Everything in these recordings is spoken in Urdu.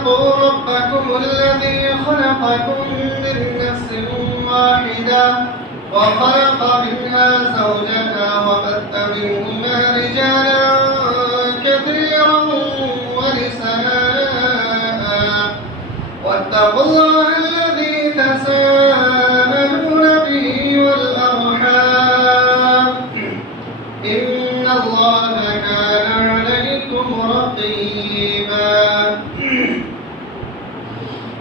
واتقوا ربكم الذي خلقكم من نفس واحدة وخلق منها زوجها وبث منهما رجالا كثيرا ونساء واتقوا الله الذي تساءلون به والأرحام إن الله كان عليكم رقيبا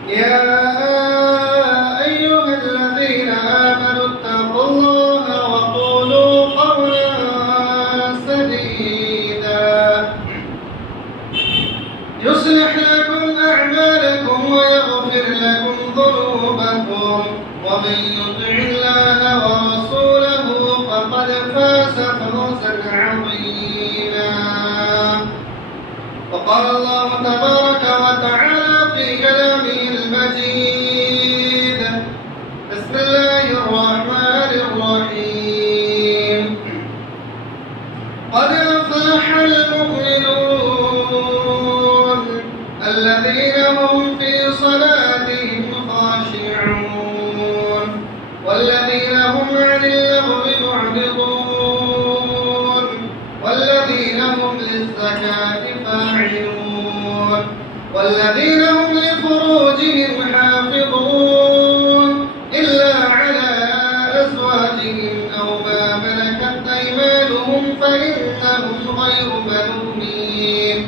يا أيها الذين آمنوا اتقوا الله وقولوا قولا سديدا يصلح لكم أعمالكم ويغفر لكم ذنوبكم ومن يطع الله ورسوله فقد فاز فوزا عظيما. وقال الله تبارك وتعالى في كلامه المجيد بسم الله الرحمن الرحيم قد أفلح المؤمنون الذين هم في صلاتهم خاشعون والذين هم عن اللغو معرضون والذين هم للزكاة فاعلون والذين هم لفروجهم حافظون إلا على أزواجهم أو ما ملكت أيمانهم فإنهم غير ملومين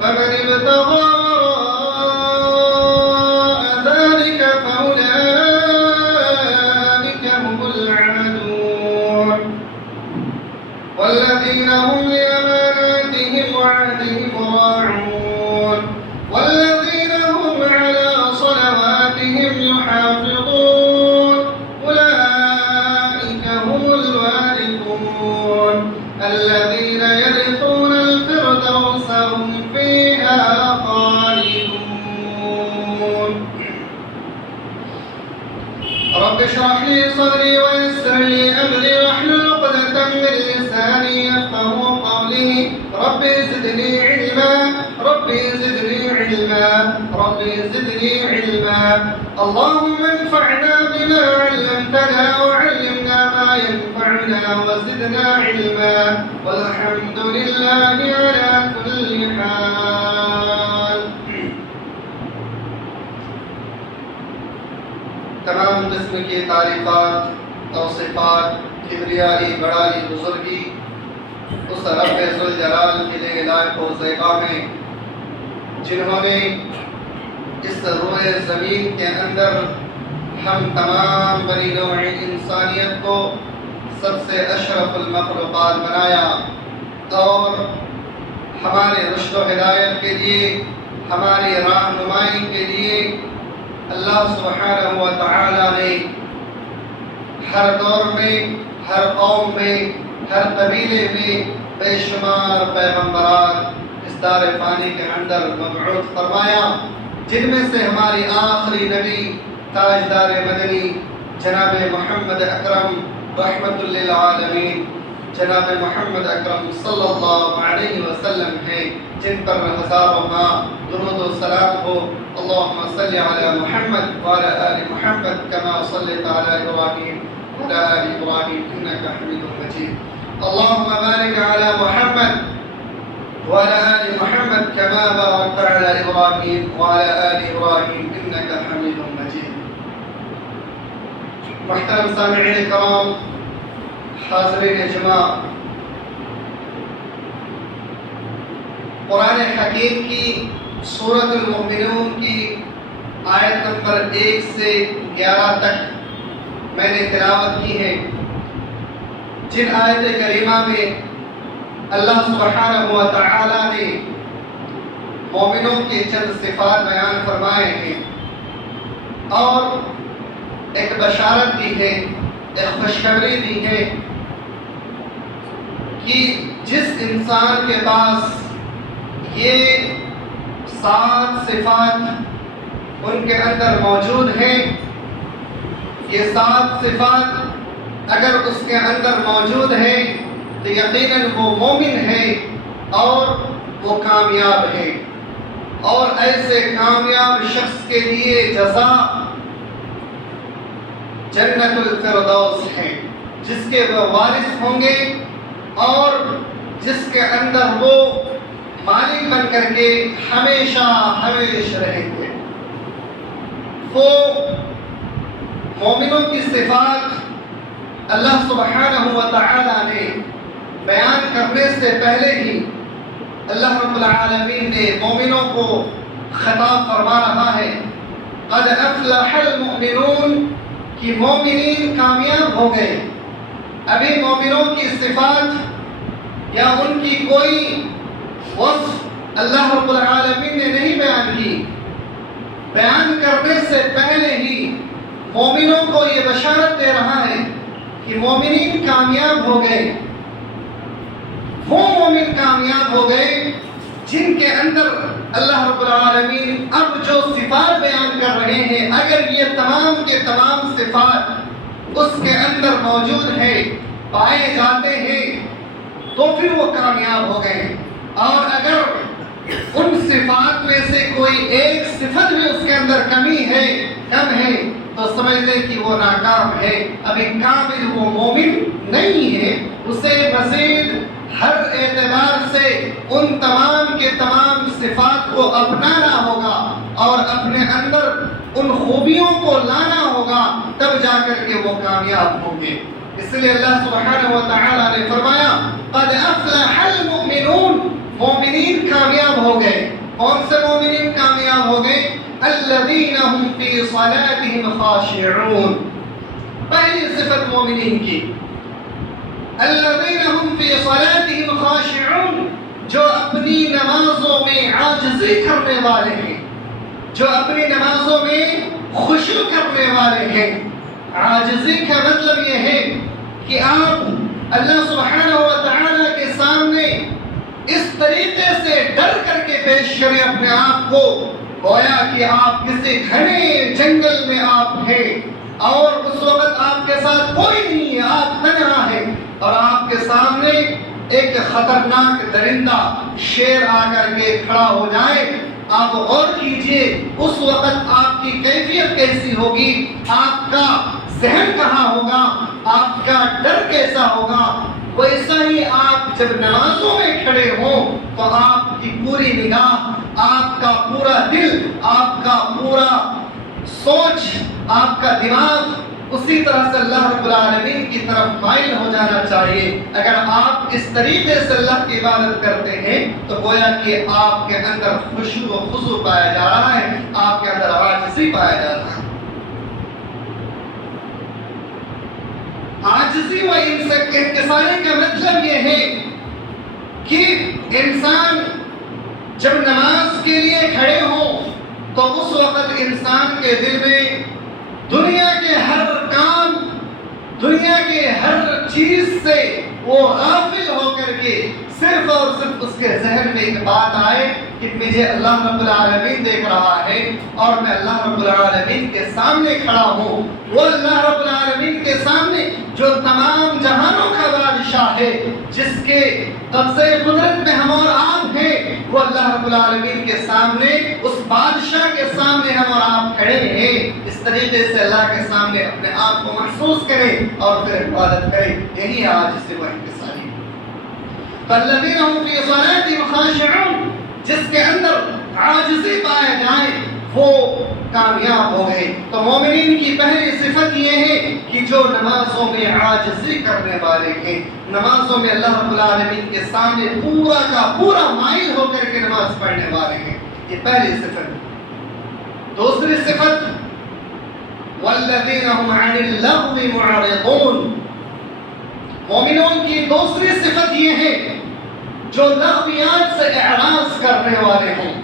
فمن ابتغى وراء ذلك فأولئك هم العادون والذين هم لأماناتهم وعهدهم راعون والذين هم على صلواتهم يحافظون أولئك هم الوارثون الذين يرثون الفردوس هم فيها خالدون. رب اشرح لي صدري ويسر لي أمري واحلل عقدة من لساني يفقهوا قولي رب زدني علما ربي زدني علما ربي زدني علما. اللهم انفعنا بما علمتنا وعلمنا ما ينفعنا وزدنا علما والحمد لله على كل حال. تمام قسم کی تعریفات توصیفات کبریائی بڑائی بزرگی اس رب ذوالجلال کے لیے لائق و زیبا میں جنہوں نے اس روئے زمین کے اندر ہم تمام بنی نوع انسانیت کو سب سے اشرف المخلوقات بنایا اور ہمارے رشد و ہدایت کے لیے ہماری رہنمائی کے لیے اللہ سبحانہ و تعالی نے ہر دور میں ہر قوم میں ہر قبیلے میں بے شمار پیغمبران اس دار فانی کے اندر مبعوث فرمایا جن میں سے ہماری آخری نبی تاجدار مدنی جناب محمد اکرم رحمت للعالمین جناب محمد اکرم صلی اللہ علیہ وسلم ہیں جن پر ہزاروں ماں درود و سلام ہو. اللهم صل على محمد وعلى آل محمد كما صليت على إبراهيم وعلى آل إبراهيم إنك حميد مجيد. اللهم بارك على محمد وعلى آل محمد كما باركت على إبراهيم وعلى آل إبراهيم إنك حميد مجيد. محترم سامعین کرام حاضرین اجماع قرآن حکیم کی سورۃ المؤمنون کی آیت نمبر 1 سے 11 تک میں نے تلاوت کی ہے جن آیت کریمہ میں اللہ سبحانہ و تعالی نے مومنوں کے چند صفات بیان فرمائے ہیں اور ایک بشارت دی ہے ایک خوشخبری دی ہے کہ جس انسان کے پاس یہ 7 صفات ان کے اندر موجود ہیں یہ 7 صفات اگر اس کے اندر موجود ہیں تو یقیناً وہ مومن ہے اور وہ کامیاب ہے. اور ایسے کامیاب شخص کے لیے جزا جنت الفردوس ہے، جس کے وہ وارث ہوں گے اور جس کے اندر وہ مالک بن کر کے ہمیشہ ہمیشہ رہیں گے۔ وہ مومنوں کی صفات اللہ سبحانہ و تعالی نے بیان کرنے سے پہلے ہی اللہ رب العالمین نے مومنوں کو خطاب فرما رہا ہے، قد افلح المؤمنون، کہ مومنین کامیاب ہو گئے۔ ابھی مومنوں کی صفات یا ان کی کوئی وصف اللہ رب العالمین نے نہیں بیان کی۔ بیان کرنے سے پہلے ہی مومنوں کو یہ بشارت دے رہا ہے کہ مومنین کامیاب ہو گئے۔ وہ مومن کامیاب ہو گئے جن کے اندر اللہ رب العالمین اب جو صفات بیان کر رہے ہیں، اگر یہ تمام کے تمام صفات اس کے اندر موجود ہیں، پائے جاتے ہیں، تو پھر وہ کامیاب ہو گئے۔ اور اگر ان صفات میں سے کوئی ایک صفت بھی اس کے اندر کمی ہے، کم ہے، تو سمجھ لیں کہ وہ ناکام ہے، ابھی کامل وہ مومن نہیں ہے۔ اسے مزید ہر اعتبار سے ان تمام کے تمام صفات کو اپنانا ہوگا اور اپنے اندر ان خوبیوں کو لانا ہوگا، تب جا کر کے وہ کامیاب ہوں گے۔ اس لیے اللہ سبحانہ و تعالی نے فرمایا قد افلح المؤمنون، مومنین کامیاب ہو گئے۔ کون سے مومنین کامیاب ہو گئے؟ الذین هم فی صلاتهم خاشعون، پہلی صفت مومنین کی الذین هم فی صلاتهم خاشعون، جو اپنی نمازوں میں عاجزی کرنے والے ہیں، جو اپنی نمازوں میں خشوع کرنے والے ہیں۔ عاجزی کا مطلب یہ ہے کہ آپ اللہ سبحانہ و تعالی کے سامنے اس طریقے سے ڈر کر کے پیش کریں اپنے آپ کو، گویا کہ آپ کسی گھنے جنگل میں آپ ہیں اور اس وقت آپ کے ساتھ کوئی نہیں ہے، آپ تنہا ہیں، اور آپ کے سامنے ایک خطرناک درندہ شیر آ کر کے کھڑا ہو جائے۔ آپ غور کیجئے اس وقت آپ کی کیفیت کیسی ہوگی، آپ کا ذہن کہاں ہوگا، آپ کا ڈر کیسا ہوگا۔ ویسا ہی آپ جب نمازوں میں کھڑے ہوں تو آپ کی پوری نگاہ، آپ کا پورا دل، آپ کا پورا سوچ، آپ کا دماغ اسی طرح سے اللہ رب العالمین کی طرف مائل ہو جانا چاہیے۔ اگر آپ اس طریقے سے اللہ کی عبادت کرتے ہیں تو گویا کہ آپ کے اندر خشوع و خضوع پایا جا رہا ہے، آپ کے اندر عاجزی پایا جا رہا ہے۔ عاجزی و انکساری کا مطلب یہ ہے کہ انسان جب نماز کے لیے کھڑے ہوں تو اس وقت انسان کے دل میں دنیا کے ہر کام، دنیا کے ہر چیز سے وہ غافل ہو کر کے صرف اور صرف اس کے ذہن میں ایک بات آئے کہ مجھے اللہ رب العالمین دیکھ رہا ہے اور میں اللہ رب العالمین کے سامنے کھڑا ہوں۔ وہ اللہ رب العالمین کے سامنے جو تمام جہانوں کا بادشاہ ہے، جس کے قبضے قدرت میں ہم اور آپ ہیں، وہ اللہ رب العالمین کے سامنے، اس بادشاہ کے سامنے ہم اور آپ کھڑے ہیں۔ اس طریقے سے اللہ کے سامنے اپنے آپ کو محسوس کریں اور پھر عبادت کریں، یہی آج سے وہ انکساری۔ فالذین هم فی صلاتهم خاشعون، جس کے اندر عاجزی پائے جائے وہ کامیاب ہو گئے۔ تو مومنین کی پہلی صفت یہ ہے کہ جو نمازوں میں عاجزی کرنے والے ہیں، نمازوں میں اللہ رب العالمین کے سامنے پورا کا پورا مائل ہو کر کے نماز پڑھنے والے ہیں، یہ پہلی صفت۔ دوسری صفت والذین هم عن اللغو معرضون، مومنوں کی دوسری صفت یہ ہے جو لغویات سے اعراض کرنے والے ہوں۔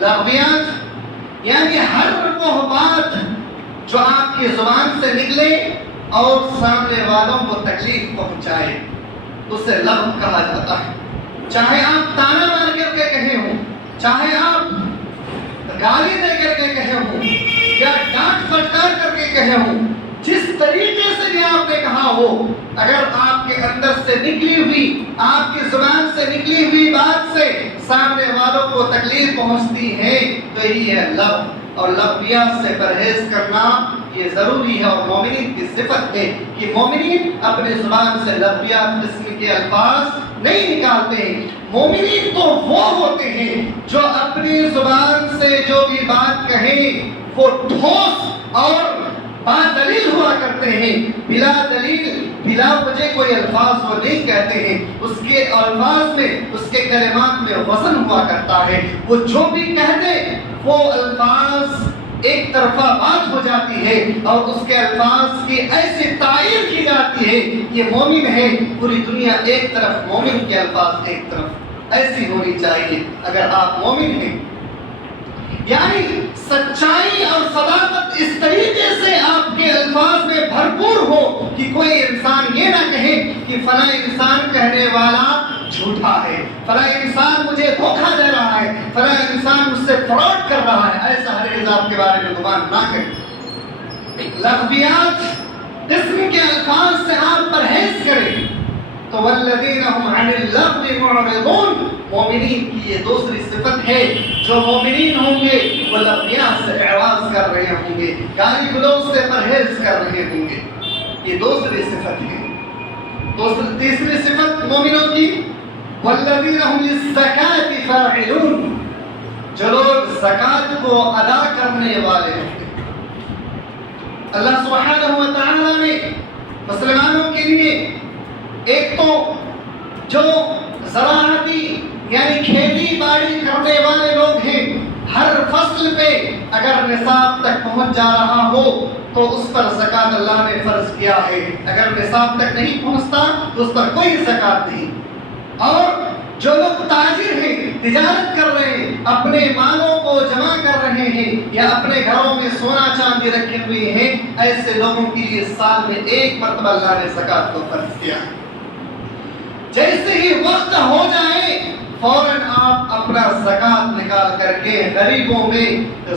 لغویات یعنی ہر وہ بات جو آپ کی زبان سے نکلے اور سامنے والوں کو تکلیف پہنچائے، اسے لغو کہا جاتا ہے۔ چاہے آپ تانا مار کر کے کہے ہوں، چاہے آپ گالی دے کر کے کہے ہوں یا ڈانٹ فٹکار کر کے کہے ہوں، جس طریقے سے بھی آپ نے کہا ہو، اگر آپ کے اندر سے نکلی ہوئی، آپ کی زبان سے نکلی ہوئی بات سے سامنے والوں کو کو تکلیف پہنچتی ہے تو یہی ہے لغو، اور لغویات سے پرہیز کرنا یہ ضروری ہے، اور مومنین کی صفت ہے کہ مومنین اپنے زبان سے لغویات قسم کے الفاظ نہیں نکالتے ہیں۔ مومنین تو وہ ہوتے ہیں جو اپنی زبان سے جو بھی بات کہیں وہ ٹھوس اور دلیل ہوا کرتے ہیں، بلا دلیل بلا وجہ کوئی الفاظ وہ نہیں کہتے ہیں، اس کے الفاظ میں اس کے کلمات میں وزن ہوا کرتا ہے، وہ جو بھی کہتے وہ الفاظ ایک طرفہ بات ہو جاتی ہے اور اس کے الفاظ کی ایسی تعریف کی جاتی ہے یہ مومن ہے، پوری دنیا ایک طرف، مومن کے الفاظ ایک طرف، ایسی ہونی چاہیے اگر آپ مومن ہیں، یعنی سچائی اور صداقت اس طریقے سے آپ کے الفاظ میں بھرپور ہو کہ کوئی انسان یہ نہ کہے کہ فلاں انسان کہنے والا جھوٹا ہے، فلاں انسان مجھے دھوکہ دے رہا ہے، فلاں انسان مجھ سے فراڈ کر رہا ہے، ایسا ہرگز آپ کے بارے میں گمان نہ کریں۔ لغویات قسم کے الفاظ سے آپ پرہیز کریں تو والذین هم عن اللغو معرضون، مومنین کی یہ دوسری صفت ہے، جو مومنین ہوں گے وہ لغویات سے اعراض کر رہے ہوں گے، گالی گلوچ سے پرہیز کر رہے ہوں گے، یہ دوسری صفت ہے۔ تیسری صفت مومنوں کی والذین هم للزکاة فاعلون، جو لوگ زکوٰۃ کو ادا کرنے والے ہیں۔ اللہ سبحانہ و تعالیٰ نے مسلمانوں کے لیے ایک تو جو زراعتی یعنی کھیتی باڑی کرنے والے لوگ ہیں، ہر فصل پہ اگر نصاب تک پہنچ جا رہا ہو تو اس پر زکوٰۃ اللہ نے فرض کیا ہے، اگر نصاب تک نہیں پہنچتا تو اس پر کوئی زکوٰۃ نہیں۔ اور جو لوگ تاجر ہیں، تجارت کر رہے ہیں، اپنے مالوں کو جمع کر رہے ہیں یا اپنے گھروں میں سونا چاندی رکھے ہوئے ہیں، ایسے لوگوں کے لیے سال میں ایک مرتبہ اللہ نے زکوٰۃ کو فرض کیا ہے۔ جیسے ہی وقت ہو جائے فوراً آپ اپنا زکوٰۃ نکال کر کے غریبوں میں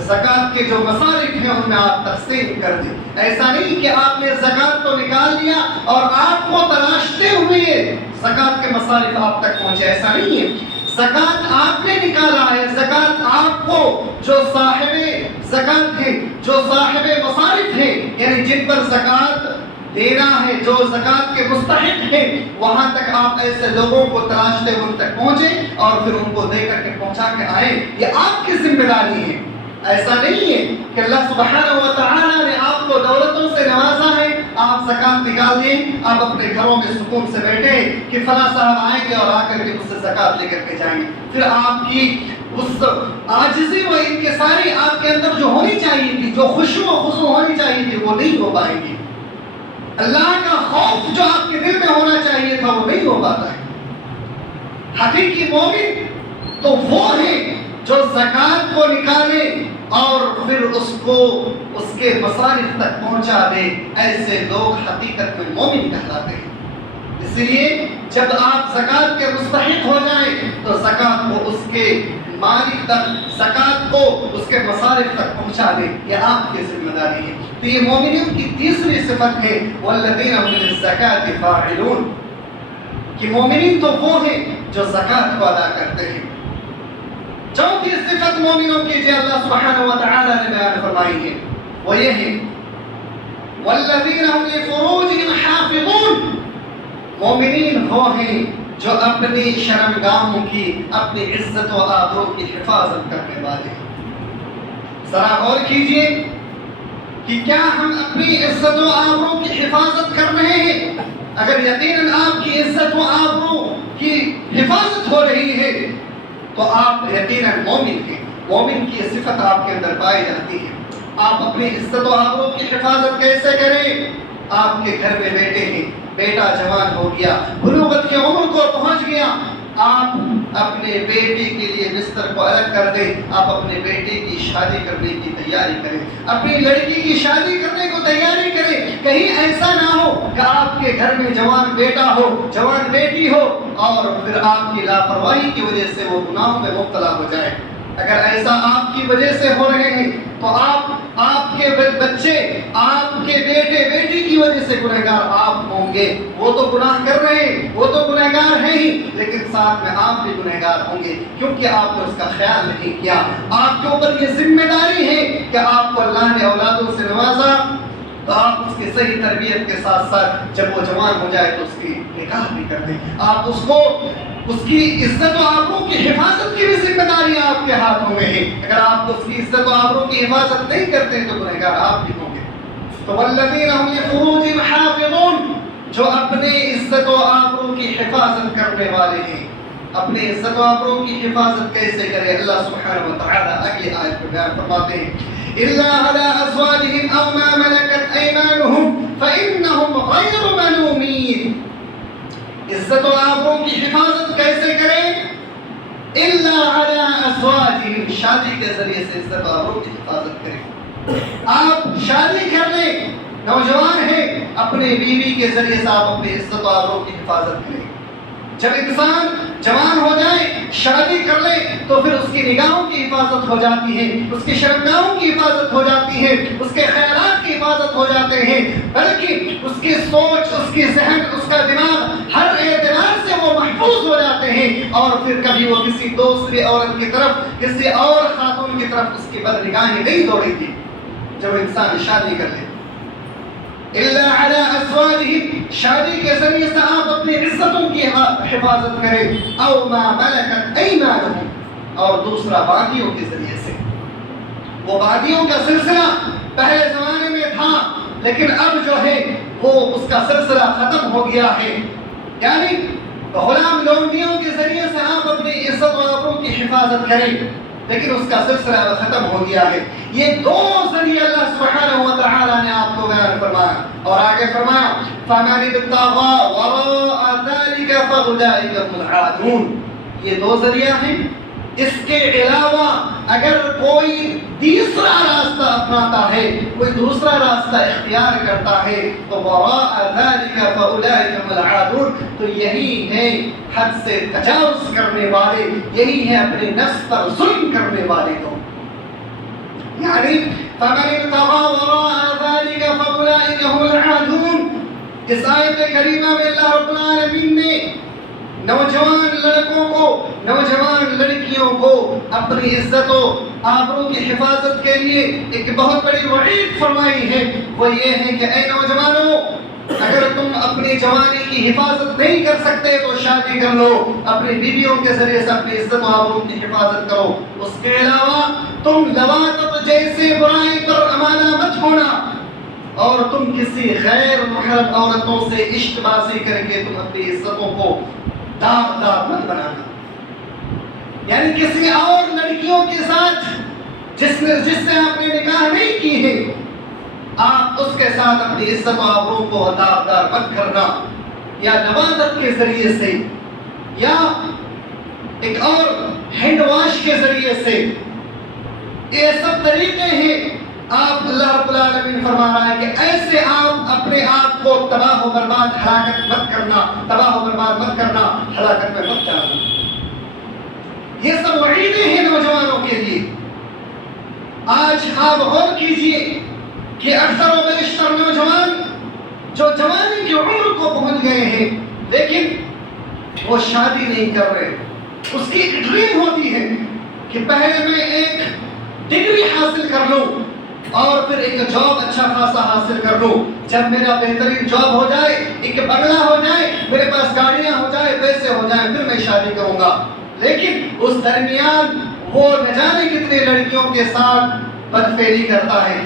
زکوٰۃ کے جو مصارف ہیں ان میں آپ تقسیم کر دیں۔ ایسا نہیں کہ آپ نے زکوٰۃ تو نکال لیا اور آپ کو تلاشتے ہوئے زکوٰۃ کے مصارف آپ تک پہنچے، ایسا نہیں ہے۔ زکوٰۃ آپ نے نکالا ہے، زکوٰۃ آپ کو جو صاحب زکوٰۃ ہیں، جو صاحب مصارف ہیں، یعنی جن پر زکوٰۃ دینا ہے، جو زکوٰۃ کے مستحق ہیں، وہاں تک آپ ایسے لوگوں کو تلاشتے ان تک پہنچے اور پھر ان کو دے کر کے پہنچا کے آئیں، یہ آپ کی ذمہ داری ہے۔ ایسا نہیں ہے کہ اللہ سبحانہ و تعالیٰ نے آپ کو دولتوں سے نوازا ہے، آپ زکوٰۃ نکال دیں، آپ اپنے گھروں میں سکون سے بیٹھے کہ فلاں صاحب آئیں گے اور آ کر کے مجھ سے زکوٰۃ لے کر کے جائیں گے، پھر آپ کی اس عاجزی و انکساری آپ کے اندر جو ہونی چاہیے تھی، جو خشوع و خضوع ہونی چاہیے تھی، وہ نہیں ہو پائے گی۔ اللہ کا خوف جو آپ کے دل میں ہونا چاہیے تھا وہ نہیں ہو پاتا ہے۔ حقیقی مومن تو وہ ہیں جو زکوٰۃ کو نکالے اور پھر اس کو اس کے مصارف تک پہنچا دے، ایسے لوگ حقیقت میں مومن کہلاتے ہیں۔ اس لیے جب آپ زکوٰۃ کے مستحق ہو جائیں تو زکوٰۃ کو اس کے مالک تک، زکوٰۃ کو اس کے مصارف تک پہنچا دیں، یہ آپ کی ذمہ داری ہے۔ تو یہ مومنین کی تیسری صفت ہے والذین هم للزکاة فاعلون، کہ مومنین تو وہ ہیں جو زکوٰۃ کو ادا کرتے ہیں۔ چوتھی صفت مومنوں کی جو اللہ سبحانہ و تعالی نے بیان فرمائی ہے وہ یہ ہے والذین هم لفروجهم حافظون، مومنین وہ ہیں جو اپنی شرمگاہوں کی، اپنی عزت و آبرو کی حفاظت کرنے والے ہیں۔ ذرا غور کیجئے کہ کیا ہم اپنی عزت و آبرو کی حفاظت کر رہے ہیں؟ اگر یقیناً آپ کی عزت و آبرو کی حفاظت ہو رہی ہے تو آپ یقیناً مومن ہیں، مومن کی صفت آپ کے اندر پائی جاتی ہے۔ آپ اپنی عزت و آبرو کی حفاظت کیسے کریں؟ آپ کے گھر میں بیٹے ہیں، بیٹا جوان ہو گیا، بلوغت کی عمر کو پہنچ گیا، آپ اپنے بیٹے کے لیے بستر کو الگ کر دیں، آپ اپنے بیٹے کی شادی کرنے کی تیاری کریں، اپنی لڑکی کی شادی کرنے کو تیاری کریں۔ کہیں ایسا نہ ہو کہ آپ کے گھر میں جوان بیٹا ہو، جوان بیٹی ہو اور پھر آپ کی لاپرواہی کی وجہ سے وہ گناہوں میں مبتلا ہو جائے۔ اگر ایسا آپ کی وجہ سے ہو رہے ہیں تو آپ کے بچے، آپ کے بیٹے بیٹی کی وجہ سے گنہگار آپ ہوں گے۔ وہ تو گناہ کر رہے ہیں، وہ تو گنہگار ہیں ہی، لیکن ساتھ میں آپ بھی گنہگار ہوں گے، کیونکہ آپ نے اس کا خیال نہیں کیا۔ آپ کے اوپر یہ ذمہ داری ہے کہ آپ کو اللہ نے اولادوں سے نوازا تو آپ اس کی صحیح تربیت کے ساتھ ساتھ جب وہ جوان ہو جائے تو اس کی نکاح بھی کر دیں۔ آپ اس کی عزت و آبرو کی حفاظت کی بھی ذمہ داری آپ کے ہاتھوں میں ہے۔ اگر آپ اس کی عزت و آبرو کی حفاظت نہیں کرتے تو گنہگار آپ بھی ہوں گے۔ تو والذین هم لفروجهم حافظون، جو اپنے عزت و آبرو کی حفاظت کرنے والے ہیں۔ اپنے عزت و آبرو کی حفاظت کیسے کرے؟ اللہ سبحانہ و تعالیٰ اگلی آیت میں بیان فرماتے ہیں إلا على أزواجهم أو ما ملكت أيمانهم فإنهم غير ملومين۔ عزت و آبرو کی حفاظت کیسے کریں؟ إلا على أزواجهم، شادی کے ذریعے سے عزت و آبرو کی حفاظت کریں۔ آپ شادی کر لیں، نوجوان ہیں، اپنے بیوی کے ذریعے سے آپ اپنی عزت و آبرو کی حفاظت کریں۔ جب انسان جوان ہو جائے، شادی کر لے تو پھر اس کی نگاہوں کی حفاظت ہو جاتی ہے، اس کی شرمگاہوں کی حفاظت ہو جاتی ہے، اس کے خیالات کی حفاظت ہو جاتے ہیں، بلکہ اس کی سوچ، اس کی ذہن، اس کا دماغ ہر اعتبار سے وہ محفوظ ہو جاتے ہیں، اور پھر کبھی وہ کسی دوسری عورت کی طرف، کسی اور خاتون کی طرف اس کی بدنگاہی نہیں دوڑے گی جب انسان شادی کر لے۔ إلا على أزواجهم، شادی کے ذریعے سے آپ اپنی عزتوں کی حفاظت کریں، او ما ملکت ایمانهم، اور دوسرا باغیوں کے ذریعے سے۔ وہ باغیوں کا سلسلہ پہلے زمانے میں تھا، لیکن اب جو ہے وہ اس کا سلسلہ ختم ہو گیا ہے، یعنی غلام لونڈیوں کے ذریعے سے آپ اپنی عزت و آبرو کی حفاظت کریں، لیکن اس کا سلسلہ ختم ہو گیا ہے۔ یہ دو ذریعے اللہ سبحانہ و تعالیٰ نے آپ کو بیان فرمایا، اور آگے فرمایا فَمَنِ ابْتَغَىٰ وَرَاءَ ذَلِكَ فَأُولَٰئِكَ هُمُ الْعَادُونَ۔ یہ دو ذریعہ ہیں، اس کے علاوہ اگر کوئی تیسرا راستہ اپناتا ہے، کوئی دوسرا راستہ اختیار کرتا ہے تو وَرَاءَ ذَلِكَ فَأُولَٰئِكَ هُمُ الْعَادُونَ، تو یہی ہے حد سے تجاوز کرنے والے، یہی ہے اپنے نفس پر ظلم کرنے والے لوگ۔ یعنی فَمَنِ ابْتَغَىٰ وَرَاءَ ذَلِكَ فَأُولَٰئِكَ هُمُ الْعَادُونَ۔ اس آیت کریمہ میں اللہ رب العالمین نے نوجوان لڑکوں کو، نوجوان لڑکیوں کو اپنی عزت و آبرو کی حفاظت کے لیے ایک بہت بڑی وعید فرمائی ہے۔ وہ یہ ہے کہ اے نوجوانوں، اگر تم اپنی جوانی کی حفاظت نہیں کر سکتے تو شادی کر لو، اپنی بیویوں کے ذریعے سے اپنی عزت و آبرو کی حفاظت کرو۔ اس کے علاوہ تم لواطت جیسے برائی پر امانہ مت ہونا، اور تم کسی غیر محرم عورتوں سے عشق بازی کر کے تم اپنی عزتوں کو داغدار مت بنانا، یعنی کسی اور لڑکیوں کے ساتھ جس سے آپ نے نکاح نہیں کی ہے، آپ اس کے ساتھ اپنی عزت و آبرو کو داغدار مت کرنا، یا لواطت کے ذریعے سے، یا ایک اور ہینڈ واش کے ذریعے سے۔ یہ سب طریقے ہیں۔ آپ اللہ رب العالمین فرما رہا ہے کہ ایسے آپ اپنے آپ کو تباہ و برباد، ہلاکت مت کرنا، تباہ و برباد مت کرنا، ہلاکت میں مت جانا۔ یہ سب وعیدیں ہیں نوجوانوں کے لیے۔ آج آپ غور کیجئے کہ اکثر و بیشتر نوجوان جو جوانی کی عمر کو پہنچ گئے ہیں، لیکن وہ شادی نہیں کر رہے۔ اس کی ایک ڈریم ہوتی ہے کہ پہلے میں ایک ڈگری حاصل کر لوں اور پھر ایک جاب اچھا خاصا حاصل کر لوں، جب میرا بہترین جاب ہو جائے، ایک بنگلہ ہو جائے، میرے پاس گاڑیاں ہو جائے، پیسے ہو جائیں، پھر میں شادی کروں گا۔ لیکن اس درمیان وہ نہ جانے کتنے لڑکیوں کے ساتھ بدفعلی کرتا ہے۔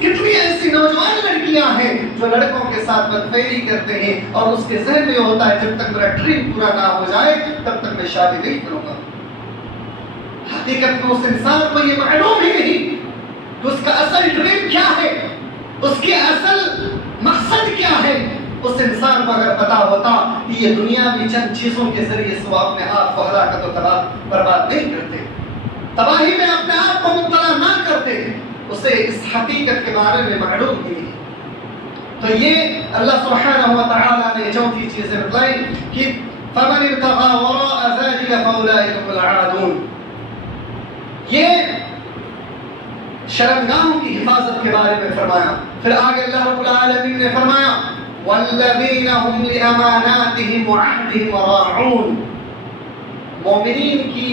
کتنی ایسی نوجوان لڑکیاں ہیں جو لڑکوں کے ساتھ بدفعلی کرتے ہیں، اور اس کے ذہن میں ہوتا ہے جب تک میرا ڈریم پورا نہ ہو جائے تب تک میں شادی نہیں کروں گا۔ حقیقت میں اس انسان کو یہ معلوم ہی نہیں کہ اس کا اصل ڈریم کیا ہے، اس کی اصل مقصد کیا ہے۔ اس انسان کو اگر پتا ہوتا کہ یہ دنیا بھی چند چیزوں کے ذریعے سے وہ اپنے آپ کو ہلاکت و برباد نہیں کرتے، تباہی میں اپنے آپ کو مبتلا نہ کرتے، اسے اس حقیقت کے بارے میں معلوم ہی نہیں۔ تو یہ اللہ سبحانہ و تعالیٰ نے چوتھی چیزیں بتلائی کہ فَمَنِ ابْتَغَىٰ وَرَاءَ ذَلِكَ فَأُولَٰئِكَ هُمُ الْعَادُونَ۔ یہ شرمگاہوں کی حفاظت کے بارے میں فرمایا. پھر آگے اللہ رب العالمین نے فرمایا والذین هم لأماناتهم وعهدهم راعون. مومنین کی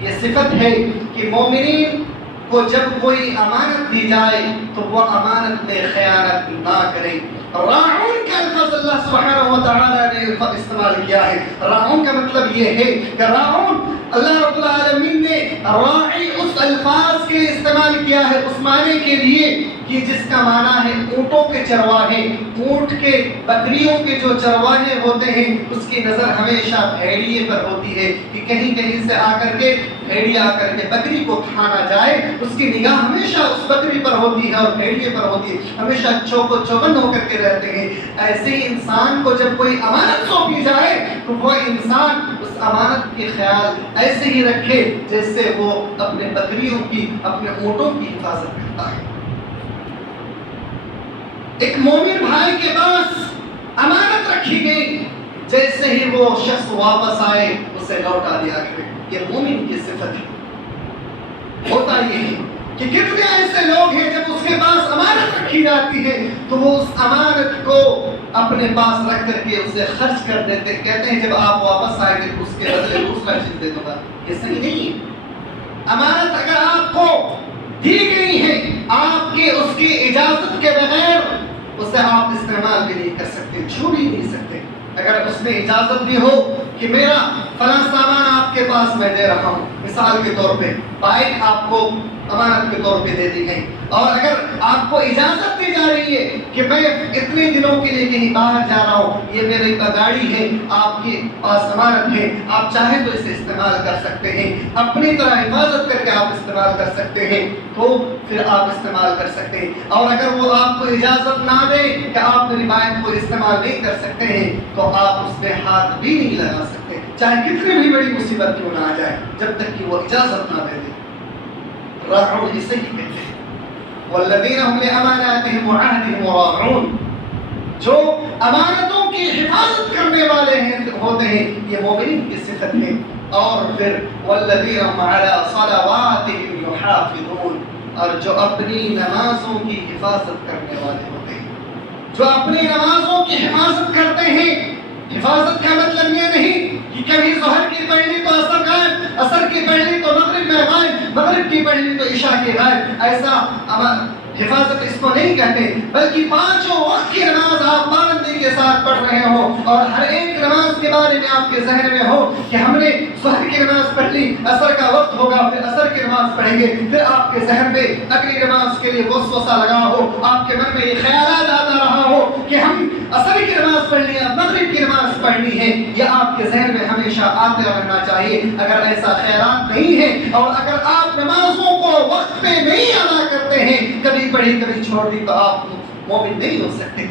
یہ صفت ہے کہ مومنین کو جب کوئی امانت دی جائے تو وہ امانت میں خیانت نہ کریں. راعون کا الفاظ اللہ سبحانہ و تعالیٰ نے استعمال کیا ہے. راعون کا مطلب یہ ہے کہ راعون اللہ رب العالمین نے راعی اس الفاظ کے استعمال کیا ہے اس معنی کے لیے کہ جس کا معنی ہے اونٹوں کے چرواہے. اونٹ کے بکریوں کے جو چرواہے ہوتے ہیں اس کی نظر ہمیشہ بھیڑیے پر ہوتی ہے کہ کہیں کہیں سے آ کر کے بھیڑیا آ کر کے بکری کو کھانا جائے. اس کی نگاہ ہمیشہ اس بکری پر ہوتی ہے اور بھیڑیے پر ہوتی ہے, ہمیشہ چوک و چوبند ہو کر کے رہتے ہیں. ایسے ہی انسان کو جب کوئی امانت سونپی جائے تو وہ انسان اس امانت کے خیال ایسے ہی رکھے جیسے وہ اپنے بکریوں کی اپنے اونٹوں کی حفاظت کرتا ہے. ایک مومن بھائی کے پاس امانت رکھی گئی, جیسے ہی وہ شخص واپس آئے اسے لوٹا دیا گیا. یہ مومن کی صفت ہے. ہوتا یہ ہے کہ کتنے ایسے لوگ ہیں جب اس کے پاس امانت رکھی جاتی ہے تو وہ اس امانت کو اپنے پاس رکھ کر کے اسے خرچ کر دیتے. کہتے ہیں جب آپ واپس آئیں گے تو اس کے بدلے دوسرا چیز دے دوں گا. یہ صحیح نہیں ہے. امانت اگر آپ کو دی گئی ہے آپ کے اس کی اجازت کے بغیر اسے آپ استعمال بھی نہیں کر سکتے, چھو بھی نہیں سکتے. اگر اس نے اجازت دی ہو کہ میرا فلاں سامان آپ کے پاس میں دے رہا ہوں, مثال کے طور پہ بائک آپ کو امانت کے طور پہ دے دی گئی, اور اگر آپ کو اجازت دی جا رہی ہے کہ میں اتنے دنوں کے لیے کہیں باہر جا رہا ہوں, یہ میری گاڑی ہے آپ کے پاس امانت ہے, آپ چاہیں تو اسے استعمال کر سکتے ہیں, اپنی طرح حفاظت کر کے آپ استعمال کر سکتے ہیں, تو پھر آپ استعمال کر سکتے ہیں. اور اگر وہ آپ کو اجازت نہ دے کہ آپ میری بائک کو استعمال نہیں کر سکتے ہیں تو آپ اس میں ہاتھ بھی نہیں لگا سکتے, چاہے کتنی بھی بڑی مصیبت کیوں نہ آ جائے, جب تک کہ وہ اجازت نہ دے دے. راعون اسے ہی کہتے ہیں والذین هم لأماناتهم وعهدهم راعون. جو امانتوں کی حفاظت کرنے والے ہوتے ہیں یہ مومنین کی صفت ہے. اور پھر والذین هم علی صلواتهم یحافظون, اور جو اپنی نمازوں کی حفاظت کرنے والے ہوتے ہیں, جو اپنی نمازوں کی حفاظت کرتے ہیں. حفاظت کا مطلب یہ نہیں کہ کبھی ظہر کی پڑھ لی تو اثر غائب, اثر کی پڑھ لی تو مغرب میں غائب, مغرب کی پڑھ لی تو عشاء کی غائب. ایسا حفاظت اس کو نہیں کہتے, بلکہ پانچوں وقت کی نماز آپ پابندی کے ساتھ پڑھ رہے ہو اور ہر ایک نماز کے بارے میں آپ کے ذہن میں ہو کہ ہم نے ظہر کی نماز پڑھ لی, اثر کا وقت ہوگا, پھر اثر کی نماز پڑھیں گے. پھر آپ کے ذہن میں اگلی نماز کے لیے وسوسہ لگا ہو, آپ کے من میں یہ خیالات آتا رہا ہو کہ ہم اثر کی نماز پڑھنی ہے, مغرب کی نماز پڑھنی ہے. یہ آپ کے ذہن میں ہمیشہ آتے رہنا چاہیے. اگر ایسا خیالات نہیں ہے اور اگر آپ نمازوں کو وقت پہ نہیں ادا کرتے ہیں, کبھی پڑھی کبھی چھوڑ دی, تو آپ مومن نہیں ہو سکتے.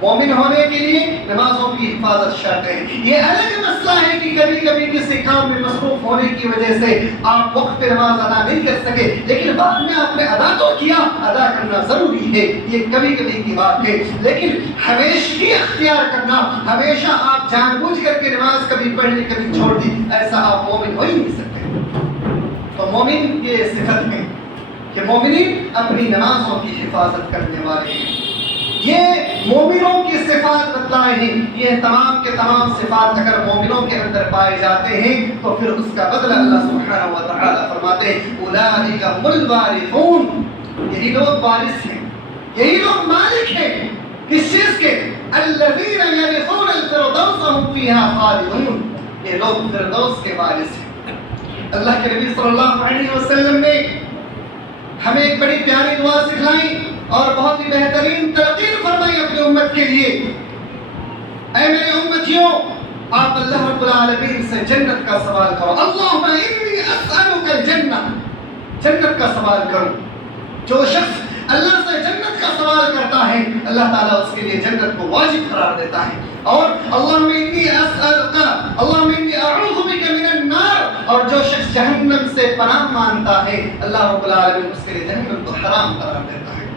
مومن ہونے کے لیے نمازوں کی حفاظت شرط ہے. یہ الگ مسئلہ ہے کہ کبھی کبھی کسی کام میں مصروف ہونے کی وجہ سے آپ وقت پہ نماز ادا نہیں کر سکے, لیکن بعد میں آپ نے ادا تو کیا, ادا کرنا ضروری ہے. یہ کبھی کبھی کی بات ہے, لیکن ہمیشہ اختیار کرنا, ہمیشہ آپ جان بوجھ کر کے نماز کبھی پڑھ لی کبھی چھوڑ دی, ایسا آپ مومن ہو ہی نہیں سکتے. تو مومن کی صفت ہے کہ مومنین اپنی نمازوں کی حفاظت کرنے والے ہیں. یہ مومنوں کی صفات بتلائے ہیں. یہ تمام کے تمام صفات اگر مومنوں کے اندر پائے جاتے ہیں تو پھر اس کا بدلہ اللہ سبحانہ و تعالیٰ فرماتے ہیں اولئک هم الوارثون. یہی لوگ وارث ہیں, یہی لوگ مالک ہیں. کس چیز کے؟ الذین یرثون الفردوس هم فیہا خالدون. یہ لوگ فردوس کے وارث ہیں. اللہ کے نبی صلی اللہ علیہ وسلم نے ہمیں ایک بڑی پیاری دعا سکھلائی اور بہت ہی بہترین تلقین فرمائی اپنی امت کے لیے. اے میرے امتیوں, آپ اللہ رب العالمین سے جنت کا سوال کرو. اللہم انی اسألک الجنہ, جنت کا سوال کرو. جو شخص اللہ سے جنت کا سوال کرتا ہے اللہ تعالیٰ اس کے لیے جنت کو واجب قرار دیتا ہے. اور اللہم انی اسألک, اللہم انی اعوذ بک من النار, اور جو شخص جہنم سے پناہ مانتا ہے اللہ رب العالمین اس کے لیے جہنم کو حرام قرار دیتا ہے.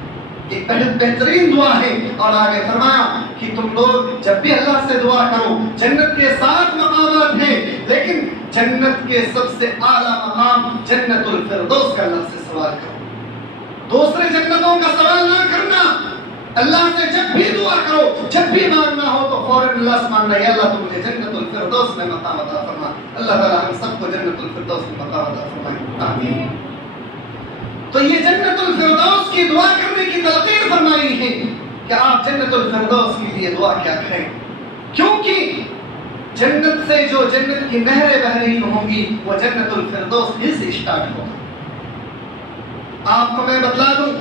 ایک بہترین دعا ہے. اور آگے فرمایا کہ تم لوگ جب بھی اللہ سے دعا کرو، جنت کے 7 مقامات ہیں، لیکن جنت کے سب سے اعلیٰ مقام جنت الفردوس کا اللہ سے سوال کرو. دوسرے جنتوں کا سوال نہ کرنا. اللہ سے جب بھی دعا کرو، جب بھی مانگنا ہو تو فوراً اللہ سے مانگنا ہے اللہ تم مجھے جنت الفردوس میں مقام عطا فرما. اللہ تعالیٰ ہم سب کو جنت الفردوس میں مقام عطا فرمائے. آمین. تو یہ جنت الفردوس کی دعا کرنے کی تلقین فرمائی ہے کہ آپ جنت الفردوس کے لیے دعا کیا کریں، کیونکہ جنت سے جو جنت کی نہریں بہ رہی ہوں گی وہ جنت الفردوس ہی سے اسٹارٹ ہوگا. آپ کو میں بتلا دوں،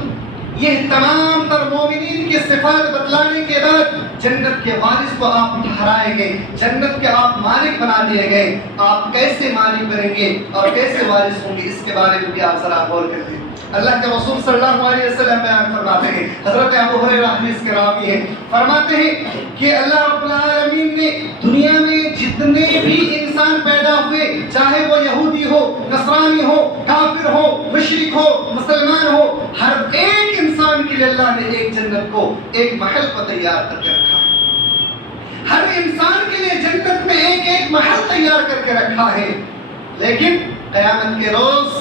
یہ تمام تر مومنین کی صفات بتلانے کے بعد جنت کے وارث کو آپ ٹھہرائے گئے، جنت کے آپ مالک بنا دیے گئے. آپ کیسے مالک بنیں گے اور کیسے وارث ہوں گے، اس کے بارے میں بھی آپ ذرا غور کر لیں. اللہ کے رسول صلی اللہ علیہ وسلم بیان فرماتے ہیں، حضرت ابو ہریرہ حدیث کے راوی ہیں، فرماتے ہیں کہ اللہ رب العالمین نے دنیا میں جتنے بھی انسان پیدا ہوئے، چاہے وہ یہودی ہو، نصرانی ہو، کافر ہو، مشرک ہو، مسلمان ہو، ہر ایک انسان کے لیے اللہ نے ایک جنت کو، ایک محل کو تیار کر کے رکھا ہے. ہر انسان کے لیے جنت میں ایک ایک محل تیار کر کے رکھا ہے. لیکن قیامت کے روز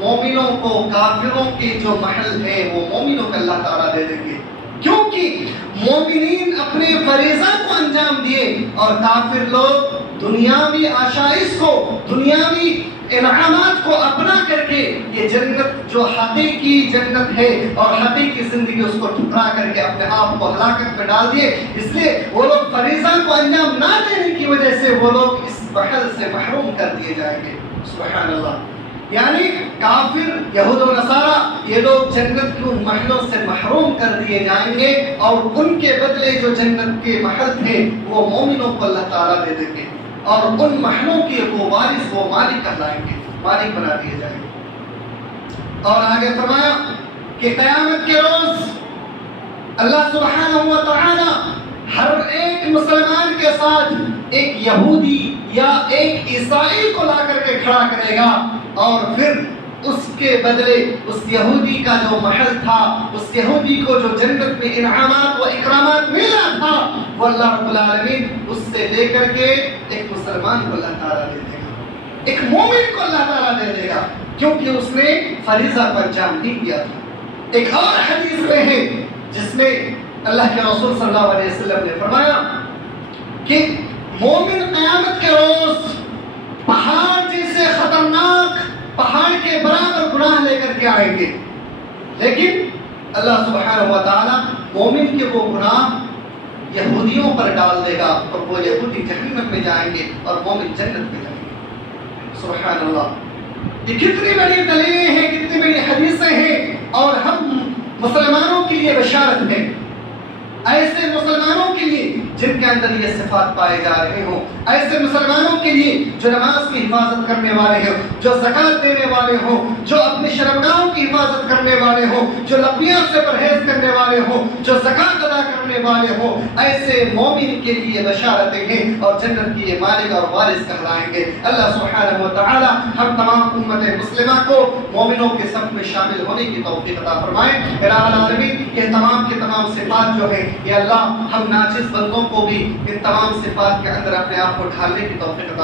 مومنوں کو کافروں کے جو محل ہے وہ مومنوں کو اللہ تعالیٰ دے دیں گے، کیونکہ مومنین اپنے فریضہ کو انجام دیے اور کافر لوگ دنیاوی آشائش کو، دنیاوی انعامات کو اپنا کر کے یہ جنت جو حقیقی جنت ہے اور حقیقی زندگی اس کو ٹھکرا کر کے اپنے آپ کو ہلاکت میں ڈال دیے. اس لیے وہ لوگ فریضہ کو انجام نہ دینے کی وجہ سے وہ لوگ اس محل سے محروم کر دیے جائیں گے. سبحان اللہ. یعنی کافر، یہود و نصارہ، یہ لوگ جنت کے ان محلوں سے محروم کر دیے جائیں گے اور ان کے بدلے جو جنت کے محل تھے وہ مومنوں کو اللہ تعالیٰ دے دیں گے اور ان محلوں کے وہ وارث، وہ مالک کہلائیں گے، مالک بنا دیے جائیں گے. اور آگے فرمایا کہ قیامت کے روز اللہ سبحانہ و تعالی ہر ایک مسلمان کے ساتھ ایک یہودی یا ایک عیسائی کو لا کر کے کھڑا کرے گا اور پھر اس کے بدلے اس یہودی کا جو محل تھا، اس یہودی کو جو جنت میں انعامات و اکرامات ملا تھا، وہ اللہ رب العالمین اس سے لے کر کے ایک مسلمان کو اللہ تعالیٰ دے دے گا، ایک مومن کو اللہ تعالیٰ دے دے گا، کیونکہ اس نے فریضہ پر انجام نہیں دیا تھا. ایک اور حدیث میں ہے جس میں اللہ کے رسول صلی اللہ علیہ وسلم نے فرمایا کہ مومن قیامت کے روز پہاڑ جیسے خطرناک، پہاڑ کے برابر گناہ لے کر کے آئیں گے، لیکن اللہ سبحانہ و تعالیٰ مومن کے وہ گناہ یہودیوں پر ڈال دے گا اور وہ یہودی جہنم میں جائیں گے اور مومن جنت میں جائیں گے. سبحان اللہ. یہ کتنی بڑی دلیلیں ہیں، کتنی بڑی حدیثیں ہیں، اور ہم مسلمانوں کے لیے بشارت ہے. ایسے مسلمانوں کے لیے جن کے اندر یہ صفات پائے جا رہے ہوں، ایسے مسلمانوں کے لیے جو نماز کی حفاظت کرنے والے ہوں، جو زکوٰۃ دینے والے ہوں، جو اپنی شرمگاہوں کی حفاظت کرنے والے ہوں، جو لغویات سے پرہیز کرنے والے ہوں، جو زکوٰۃ ادا کرنے والے ہوں، ایسے مومن کے لیے بشارتیں ہیں اور جنت کے مالک اور وارث کہلائیں گے. اللہ سبحانہ و تعالی ہم تمام امت مسلمہ کو مومنوں کے صف میں شامل ہونے کی توفیق عطا فرمائے. الہ العالمین یہ تمام کی تمام صفات جو ہیں، یا اللہ ہم ناچز بندوں کو بھی ان تمام صفات کے اندر اپنے آپ کو ڈھالنے کی توفیق عطا